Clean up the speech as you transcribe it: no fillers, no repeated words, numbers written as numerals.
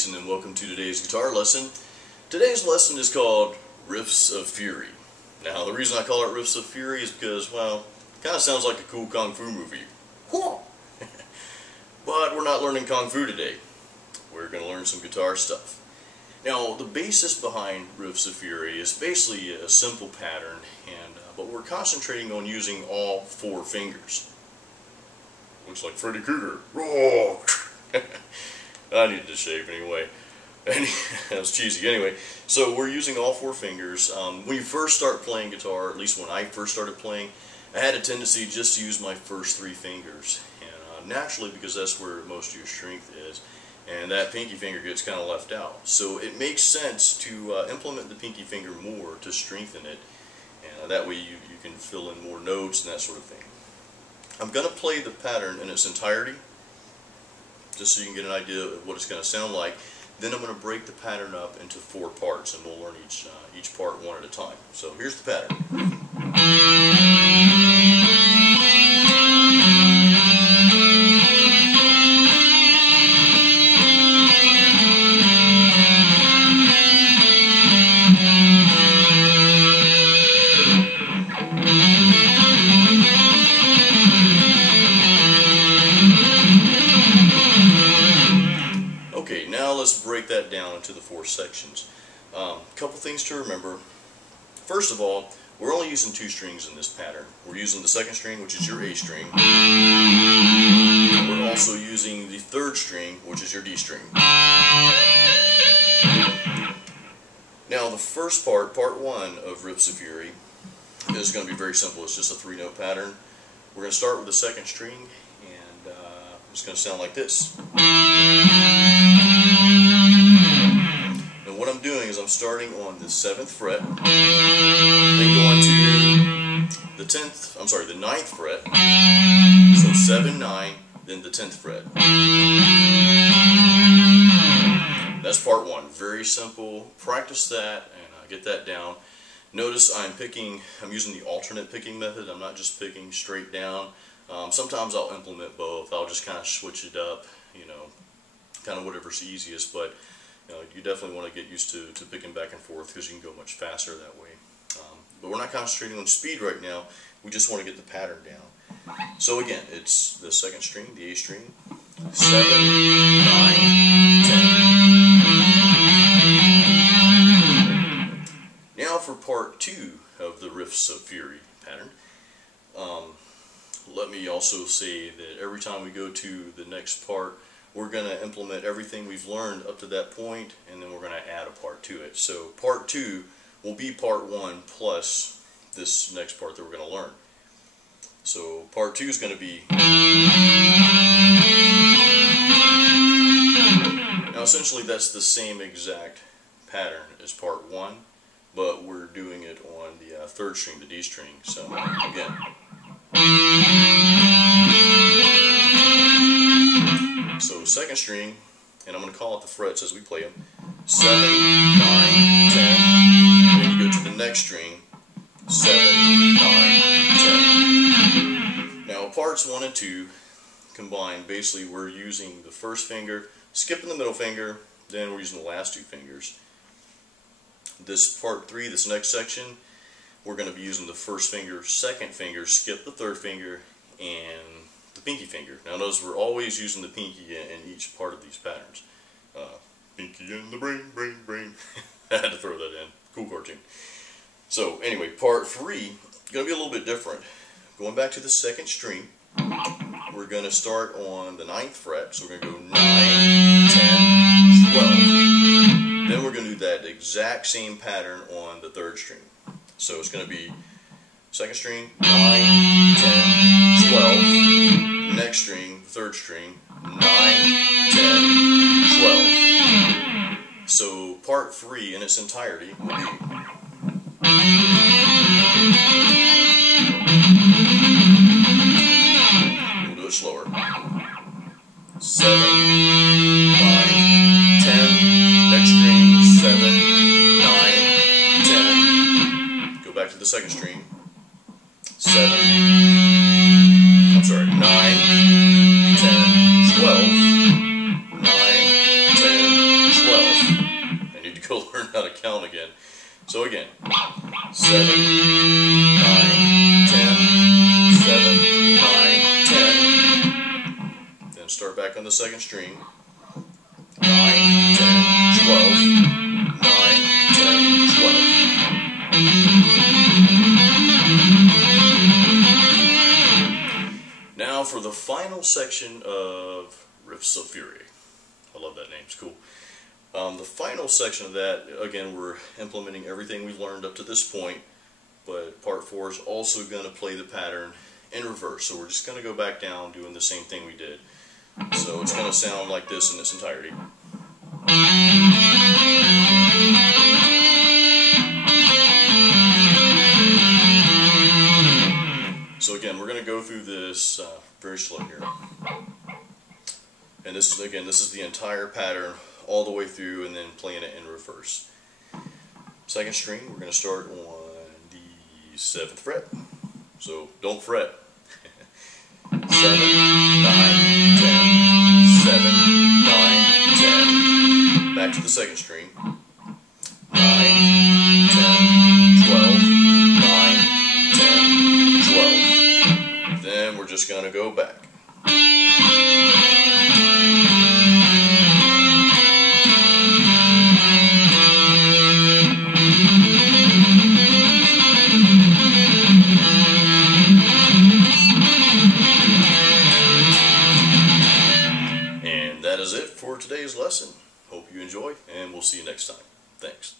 Jason, and welcome to today's guitar lesson. Today's lesson is called Riffs of Fury. Now, the reason I call it Riffs of Fury is because, well, it kind of sounds like a cool Kung Fu movie. But we're not learning Kung Fu today. We're going to learn some guitar stuff. Now, the basis behind Riffs of Fury is basically a simple pattern, but we're concentrating on using all four fingers. Looks like Freddy Krueger. Roar! I needed to shave anyway. That was cheesy. Anyway, so we're using all four fingers. When you first start playing guitar, at least when I first started playing, I had a tendency just to use my first three fingers. And naturally, because that's where most of your strength is, and that pinky finger gets kind of left out. So it makes sense to implement the pinky finger more to strengthen it. And that way you can fill in more notes and that sort of thing. I'm going to play the pattern in its entirety, just so you can get an idea of what it's going to sound like. Then I'm going to break the pattern up into four parts, and we'll learn each part one at a time. So here's the pattern. Let's break that down into the four sections. Couple things to remember. First of all, we're only using two strings in this pattern. We're using the second string, which is your A string. We're also using the third string, which is your D string. Now, the first part, part one of Riffs of Fury, is going to be very simple. It's just a three-note pattern. We're going to start with the second string, and it's going to sound like this. And what I'm doing is I'm starting on the 7th fret, then going to the 9th fret, so 7, 9, then the 10th fret. That's part one. Very simple. Practice that and get that down. Notice I'm using the alternate picking method. I'm not just picking straight down. Sometimes I'll implement both. I'll just kind of switch it up, kind of whatever's easiest, but you definitely want to get used to picking back and forth because you can go much faster that way. But we're not concentrating on speed right now. We just want to get the pattern down. So again, it's the second string, the A string, 7, 9, 10. Now for part two of the Riffs of Fury pattern. Let me also say that every time we go to the next part, we're going to implement everything we've learned up to that point, and then we're going to add a part to it. So part two will be part one plus this next part that we're going to learn. So part two is going to be... Now essentially that's the same exact pattern as part one, but we're doing it on the third string, the D string. So again... So second string, and I'm going to call out the frets as we play them. 7, 9, 10. Then you go to the next string. 7, 9, 10. Now parts 1 and 2 combined, basically we're using the first finger, skipping the middle finger, then we're using the last two fingers. This part 3, this next section, we're going to be using the first finger, second finger, skip the third finger, and the pinky finger. Now notice we're always using the pinky in each part of these patterns. Pinky in the brain. I had to throw that in. Cool cartoon. So anyway, part 3 is going to be a little bit different. Going back to the second string, we're going to start on the 9th fret. So we're going to go 9, 10, 12. Then we're going to do that exact same pattern on the third string. So it's going to be second string, 9, 10, 12. Next string, third string, 9, 10, 12. So part 3 in its entirety will be... We'll do it slower. 7, 9, 10. Next string, 7, 9, 10. Go back to the second string. 7, I'm sorry, 9, 10, 12, 9, 10, go learn how to count again. So again, 7, 9, 10, 7, 9, 10. Then start back on the second string. 9, 10, 12, 9, 10, 12. Now for the final section of Riffs of Fury. I love that name, it's cool. The final section of that, again, we're implementing everything we've learned up to this point, but part 4 is also going to play the pattern in reverse. So we're just going to go back down doing the same thing we did. So it's going to sound like this in its entirety. So again, we're going to go through this very slow here. And this is the entire pattern all the way through and then playing it in reverse. Second string, we're going to start on the 7th fret. So don't fret. 7, 9, 10, 7, 9, 10. Back to the second string. 9, 10, 12, 9, 10, 12. Then we're just going to go back. And that is it for today's lesson. Hope you enjoy, and we'll see you next time. Thanks.